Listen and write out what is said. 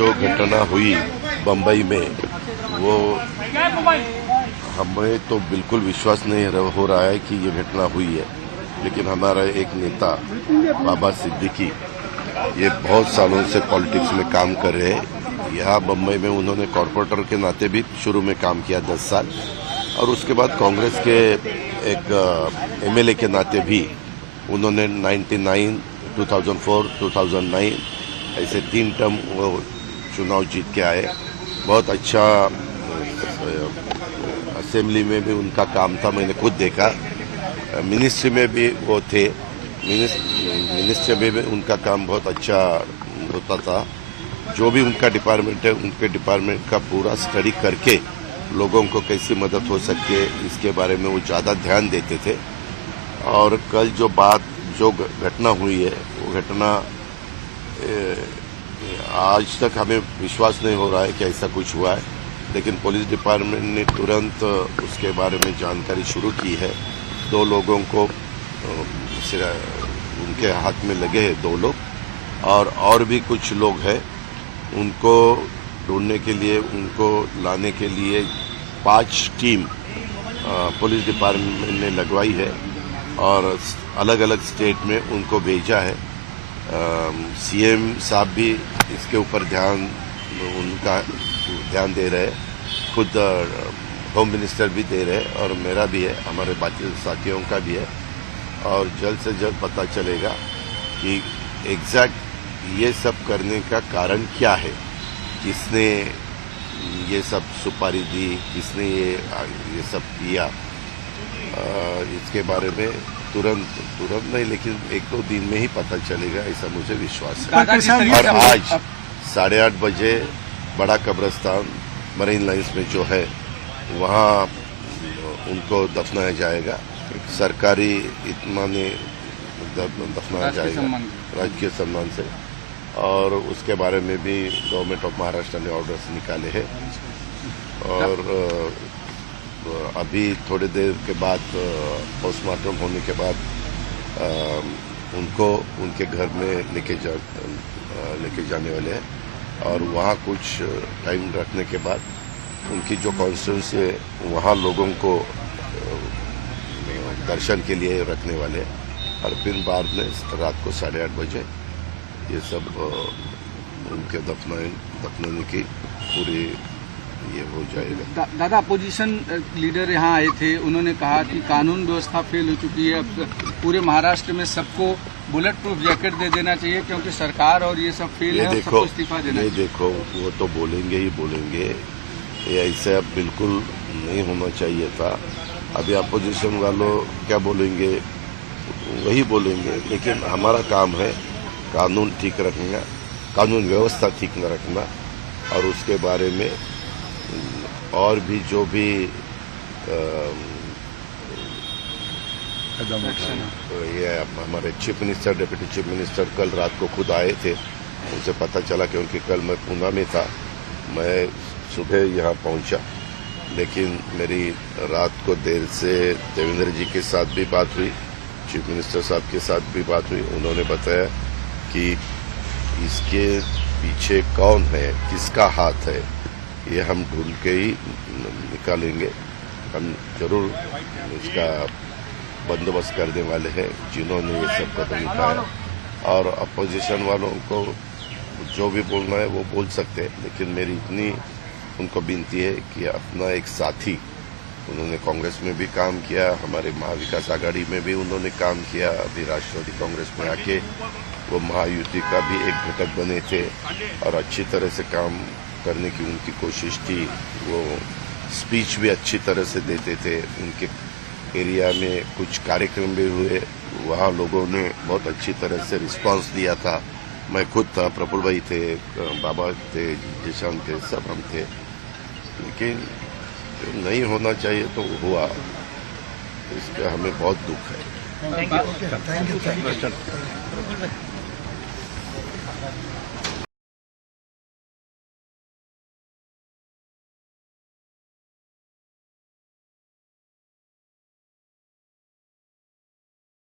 जो घटना हुई बम्बई में, वो हमें तो बिल्कुल विश्वास नहीं हो रहा है कि ये घटना हुई है। लेकिन हमारा एक नेता बाबा सिद्दीकी, ये बहुत सालों से पॉलिटिक्स में काम कर रहे हैं। यहाँ बम्बई में उन्होंने कॉरपोरेटर के नाते भी शुरू में काम किया 10 साल, और उसके बाद कांग्रेस के एक एमएलए के नाते भी उन्होंने 99, 2004, 2009 ऐसे 3 टर्म वो चुनाव जीत के आए। बहुत अच्छा असेंबली में भी उनका काम था, मैंने खुद देखा। मिनिस्ट्री में भी वो थे, मिनिस्ट्री में भी उनका काम बहुत अच्छा होता था। जो भी उनका डिपार्टमेंट है, उनके डिपार्टमेंट का पूरा स्टडी करके लोगों को कैसी मदद हो सके इसके बारे में वो ज़्यादा ध्यान देते थे। और कल जो घटना हुई है, वो घटना आज तक हमें विश्वास नहीं हो रहा है कि ऐसा कुछ हुआ है। लेकिन पुलिस डिपार्टमेंट ने तुरंत उसके बारे में जानकारी शुरू की है। 2 लोगों को उनके हाथ में लगे हैं, 2 लोग, और भी कुछ लोग हैं। उनको ढूंढने के लिए, उनको लाने के लिए 5 टीम पुलिस डिपार्टमेंट ने लगवाई है और अलग अलग स्टेट में उनको भेजा है। सीएम साहब भी इसके ऊपर उनका ध्यान दे रहे हैं, खुद होम मिनिस्टर भी दे रहे हैं, और मेरा भी है, हमारे बाकी साथियों का भी है। और जल्द से जल्द पता चलेगा कि एग्जैक्ट ये सब करने का कारण क्या है, किसने ये सब सुपारी दी, किसने ये सब किया। इसके बारे में तुरंत नहीं, लेकिन 1-2 दिन में ही पता चलेगा, ऐसा मुझे विश्वास है। और आज 8:30 बजे बड़ा कब्रिस्तान मरीन लाइन्स में जो है, वहाँ उनको दफनाया जाएगा। सरकारी इत्मीनाने दफनाया जाएगा, राजकीय सम्मान से। और उसके बारे में भी गवर्नमेंट ऑफ महाराष्ट्र ने ऑर्डर्स निकाले हैं। और अभी थोड़ी देर के बाद पोस्टमार्टम होने के बाद उनको उनके घर में लेके जाने वाले हैं। और वहाँ कुछ टाइम रखने के बाद उनकी जो कॉन्स्टिट्यूंसी है, वहाँ लोगों को दर्शन के लिए रखने वाले हैं। और फिर बाद में रात को 8:30 बजे ये सब उनके दफनाने की पूरी ये हो जाएगा। दादा, अपोजिशन लीडर यहाँ आए थे, उन्होंने कहा कि कानून व्यवस्था फेल हो चुकी है। अब पूरे महाराष्ट्र में सबको बुलेट प्रूफ जैकेट दे देना चाहिए, क्योंकि सरकार और ये सब फेल है, सबको इस्तीफा देना चाहिए। देखो, वो तो बोलेंगे ही बोलेंगे, ये ऐसे अब बिल्कुल नहीं होना चाहिए था। अभी अपोजिशन वालों क्या बोलेंगे, वही बोलेंगे। लेकिन हमारा काम है कानून ठीक रखना, कानून व्यवस्था ठीक न रखना, और उसके बारे में और भी जो भी ये हमारे chief minister, deputy chief minister कल रात को खुद आए थे। उनसे पता चला, क्योंकि कल मैं पूना में था, मैं सुबह यहाँ पहुँचा। लेकिन मेरी रात को देर से देवेंद्र जी के साथ भी बात हुई, चीफ मिनिस्टर साहब के साथ भी बात हुई। उन्होंने बताया कि इसके पीछे कौन है, किसका हाथ है, ये हम ढूंढ के ही निकालेंगे। हम जरूर उसका बंदोबस्त करने वाले हैं जिन्होंने ये सब कदम उठाया। और अपोजिशन वालों को जो भी बोलना है वो बोल सकते हैं, लेकिन मेरी इतनी उनको विनती है कि अपना एक साथी, उन्होंने कांग्रेस में भी काम किया, हमारे महाविकास आघाड़ी में भी उन्होंने काम किया, अभी राष्ट्रवादी कांग्रेस में आके वो महायुति का भी एक घटक बने थे और अच्छी तरह से काम करने की उनकी कोशिश थी। वो स्पीच भी अच्छी तरह से देते थे। उनके एरिया में कुछ कार्यक्रम भी हुए, वहाँ लोगों ने बहुत अच्छी तरह से रिस्पांस दिया था। मैं खुद था, प्रफुल्ल भाई थे, बाबा थे, जिशान थे, सब हम थे। लेकिन नहीं होना चाहिए तो हुआ, इस पर हमें बहुत दुख है। Thank you.